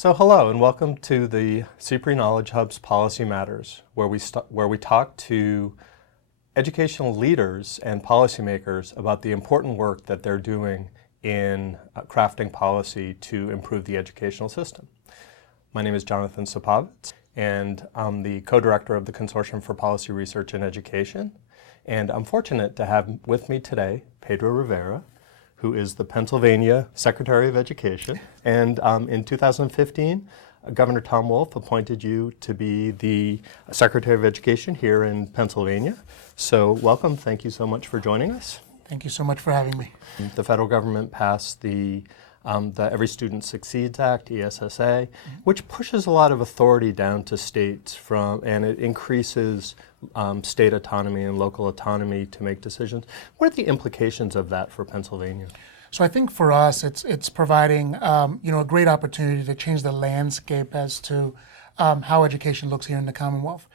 So hello and welcome to the CPRE Knowledge Hub's Policy Matters, where we talk to educational leaders and policymakers about the important work that they're doing in crafting policy to improve the educational system. My name is Jonathan Sopovitz, and I'm the co-director of the Consortium for Policy Research and Education. And I'm fortunate to have with me today Pedro Rivera, who is the Pennsylvania Secretary of Education. And in 2015, Governor Tom Wolf appointed you to be the Secretary of Education here in Pennsylvania. So welcome, thank you so much for joining us. Thank you so much for having me. The federal government passed the Every Student Succeeds Act, ESSA, which pushes a lot of authority down to states and it increases state autonomy and local autonomy to make decisions. What are the implications of that for Pennsylvania? So I think for us, it's providing a great opportunity to change the landscape as to how education looks here in the Commonwealth.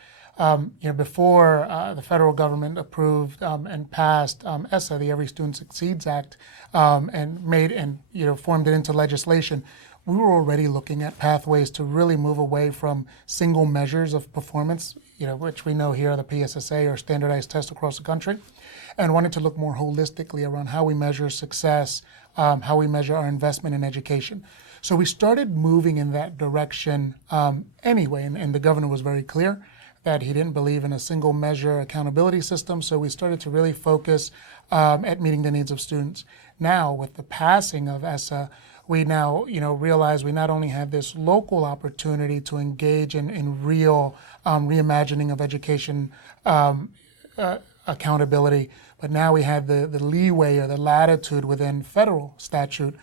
Before the federal government approved and passed ESSA, the Every Student Succeeds Act, and formed it into legislation, we were already looking at pathways to really move away from single measures of performance, which we know here are the PSSA or standardized tests across the country, and wanted to look more holistically around how we measure success, how we measure our investment in education. So we started moving in that direction anyway, and the governor was very clear that he didn't believe in a single measure accountability system, so we started to really focus at meeting the needs of students. Now, with the passing of ESSA, we now realize we not only have this local opportunity to engage in real reimagining of education accountability, but now we have the leeway or the latitude within federal statute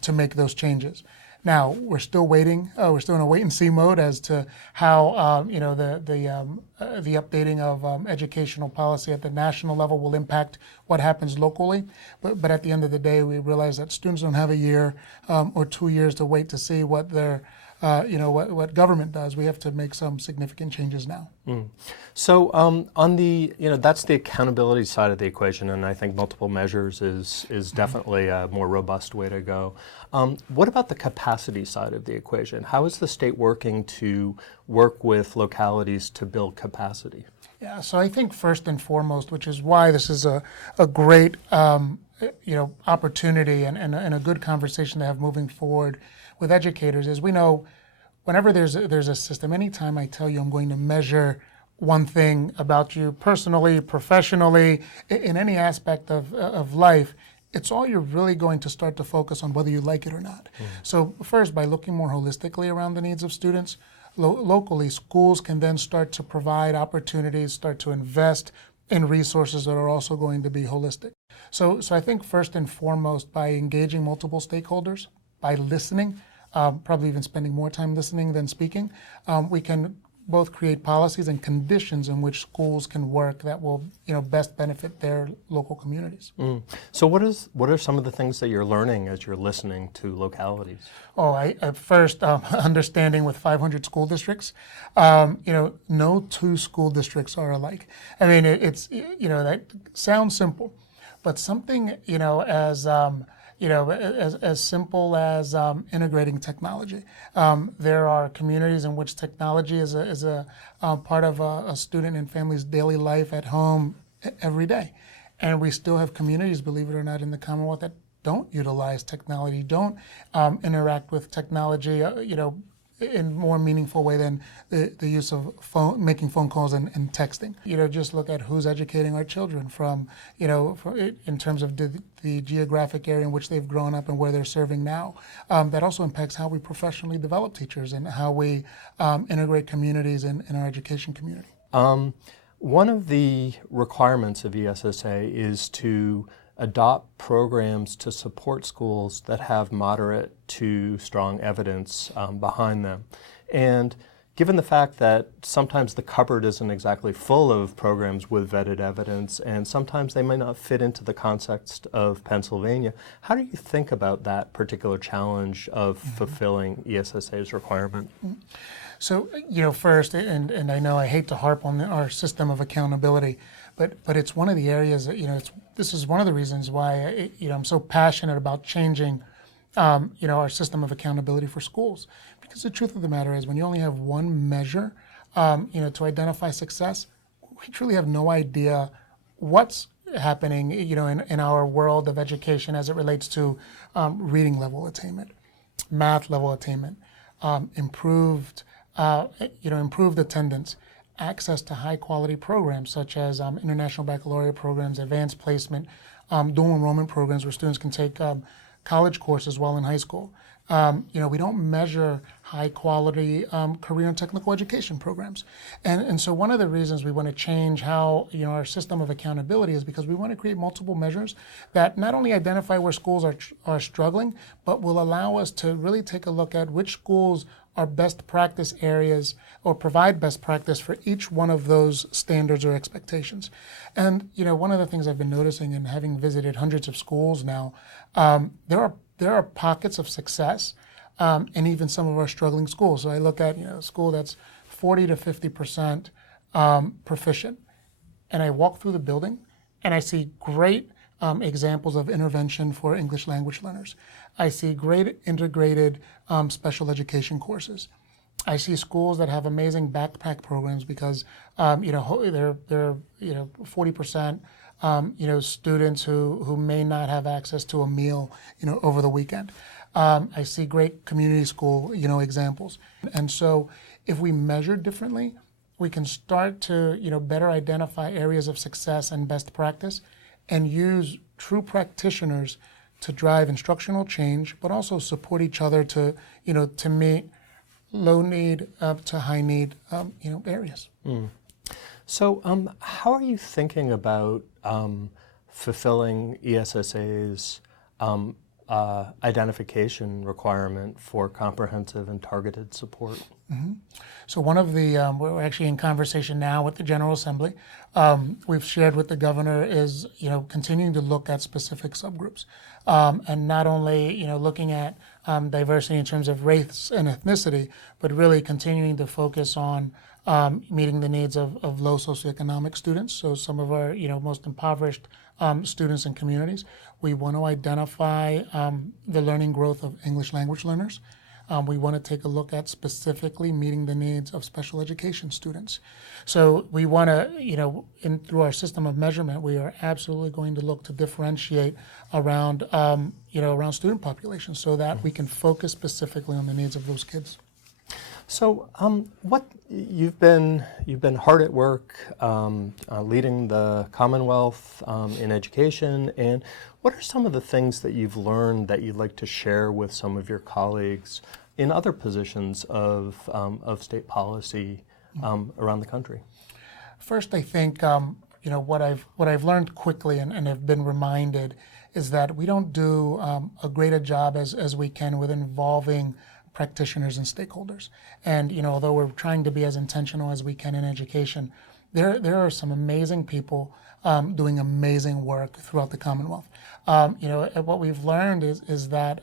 to make those changes. Now, we're still waiting. We're still in a wait-and-see mode as to how the updating of educational policy at the national level will impact what happens locally. But at the end of the day, we realize that students don't have a year or 2 years to wait to see what their what government does. We have to make some significant changes now. So on the, that's the accountability side of the equation, and I think multiple measures is definitely a more robust way to go. What about the capacity side of the equation? How is the state working to work with localities to build capacity? Yeah, so I think first and foremost, which is why this is a great opportunity and a good conversation to have moving forward with educators, is we know whenever there's a system, anytime I tell you I'm going to measure one thing about you personally, professionally, in any aspect of life, it's all you're really going to start to focus on whether you like it or not. So first, by looking more holistically around the needs of students, locally, schools can then start to provide opportunities, start to invest in resources that are also going to be holistic. So I think first and foremost, by engaging multiple stakeholders, by listening, probably even spending more time listening than speaking, we can both create policies and conditions in which schools can work that will best benefit their local communities. So what are some of the things that you're learning as you're listening to localities? At first, understanding with 500 school districts, no two school districts are alike. I mean, it's that sounds simple, but something as simple as integrating technology. There are communities in which technology is a part of a student and family's daily life at home every day. And we still have communities, believe it or not, in the Commonwealth that don't utilize technology, don't interact with technology, in more meaningful way than the use of making phone calls and texting. Just look at who's educating our children from in terms of the geographic area in which they've grown up and where they're serving now. That also impacts how we professionally develop teachers and how we integrate communities in our education community. One of the requirements of ESSA is to adopt programs to support schools that have moderate to strong evidence behind them. And given the fact that sometimes the cupboard isn't exactly full of programs with vetted evidence, and sometimes they may not fit into the context of Pennsylvania, how do you think about that particular challenge of fulfilling ESSA's requirement? So, first, and I know I hate to harp on our system of accountability, but it's one of the areas that, this is one of the reasons why I'm so passionate about changing our system of accountability for schools. Because the truth of the matter is, when you only have one measure, to identify success, we truly have no idea what's happening, in our world of education as it relates to reading level attainment, math level attainment, improved attendance, access to high quality programs such as international baccalaureate programs, advanced placement, dual enrollment programs where students can take college courses while in high school. We don't measure high quality career and technical education programs. And so one of the reasons we want to change how our system of accountability is because we want to create multiple measures that not only identify where schools are struggling, but will allow us to really take a look at which schools are best practice areas or provide best practice for each one of those standards or expectations. And one of the things I've been noticing and having visited hundreds of schools now, there are pockets of success in even some of our struggling schools. So I look at a school that's 40 to 50% proficient, and I walk through the building and I see great examples of intervention for English language learners. I see great integrated special education courses. I see schools that have amazing backpack programs because they're 40% students who may not have access to a meal over the weekend. I see great community school examples. And so if we measure differently, we can start to better identify areas of success and best practice and use true practitioners to drive instructional change, but also support each other to meet low need to high need areas. So how are you thinking about fulfilling ESSA's identification requirement for comprehensive and targeted support? Mm-hmm. So one of the, we're actually in conversation now with the General Assembly. We've shared with the governor is, continuing to look at specific subgroups. And not only, looking at diversity in terms of race and ethnicity, but really continuing to focus on meeting the needs of low socioeconomic students. So some of our, most impoverished students and communities. We want to identify the learning growth of English language learners. We want to take a look at specifically meeting the needs of special education students. So we want to, through our system of measurement, we are absolutely going to look to differentiate around, around student populations so that we can focus specifically on the needs of those kids. So, what you've been hard at work leading the Commonwealth in education, and what are some of the things that you've learned that you'd like to share with some of your colleagues in other positions of state policy around the country? First, I think what I've learned quickly and have been reminded is that we don't do a greater job as we can with involving practitioners and stakeholders. And although we're trying to be as intentional as we can in education, there are some amazing people doing amazing work throughout the Commonwealth. What we've learned is that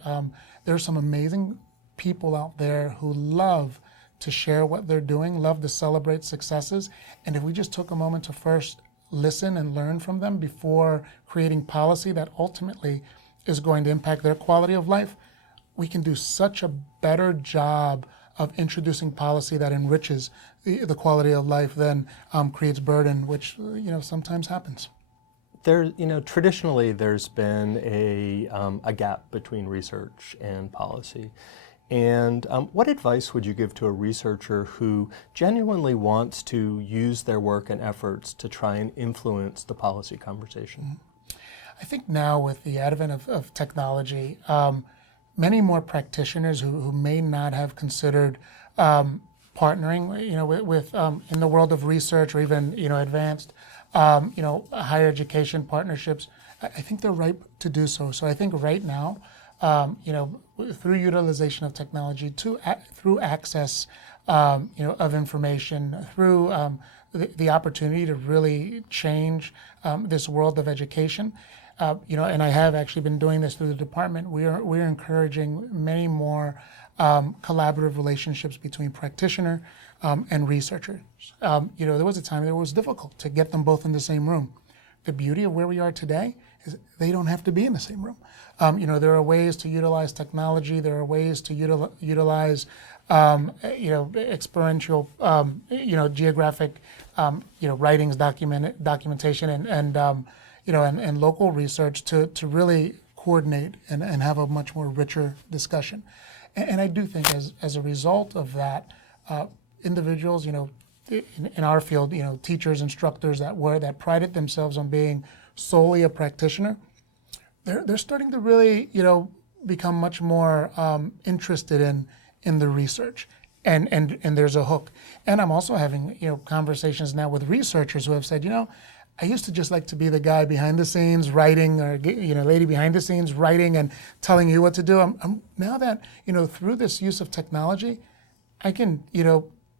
there are some amazing people out there who love to share what they're doing, love to celebrate successes, and if we just took a moment to first listen and learn from them before creating policy that ultimately is going to impact their quality of life, we can do such a better job of introducing policy that enriches the quality of life than creates burden, which sometimes happens. Traditionally there's been a gap between research and policy. And what advice would you give to a researcher who genuinely wants to use their work and efforts to try and influence the policy conversation? I think now with the advent of technology, many more practitioners who may not have considered partnering, with in the world of research or even advanced, higher education partnerships, I think they're ripe to do so. So I think right now, through utilization of technology, through access, of information, through the opportunity to really change this world of education. And I have actually been doing this through the department. We're encouraging many more collaborative relationships between practitioner and researchers. There was a time that it was difficult to get them both in the same room. The beauty of where we are today is they don't have to be in the same room. There are ways to utilize technology. There are ways to utilize experiential, geographic, writings, documentation, and local research to really coordinate and have a much more richer discussion. And I do think as a result of that, individuals, in our field, teachers, instructors that prided themselves on being solely a practitioner, they're starting to really, become much more interested in the research, and there's a hook. And I'm also having conversations now with researchers who have said, I used to just like to be the guy behind the scenes writing, or lady behind the scenes writing and telling you what to do. I'm now that through this use of technology, I can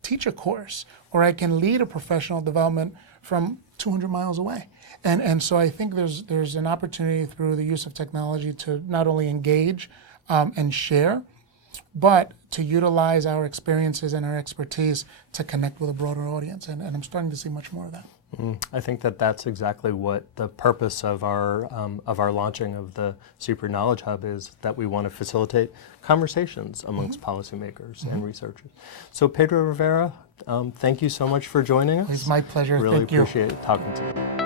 teach a course, or I can lead a professional development from 200 miles away. And so I think there's an opportunity through the use of technology to not only engage and share, but to utilize our experiences and our expertise to connect with a broader audience. And I'm starting to see much more of that. I think that's exactly what the purpose of our launching of the Super Knowledge Hub is, that we want to facilitate conversations amongst policymakers and researchers. So Pedro Rivera, thank you so much for joining us. It's my pleasure. Really Thank you. appreciate talking to you.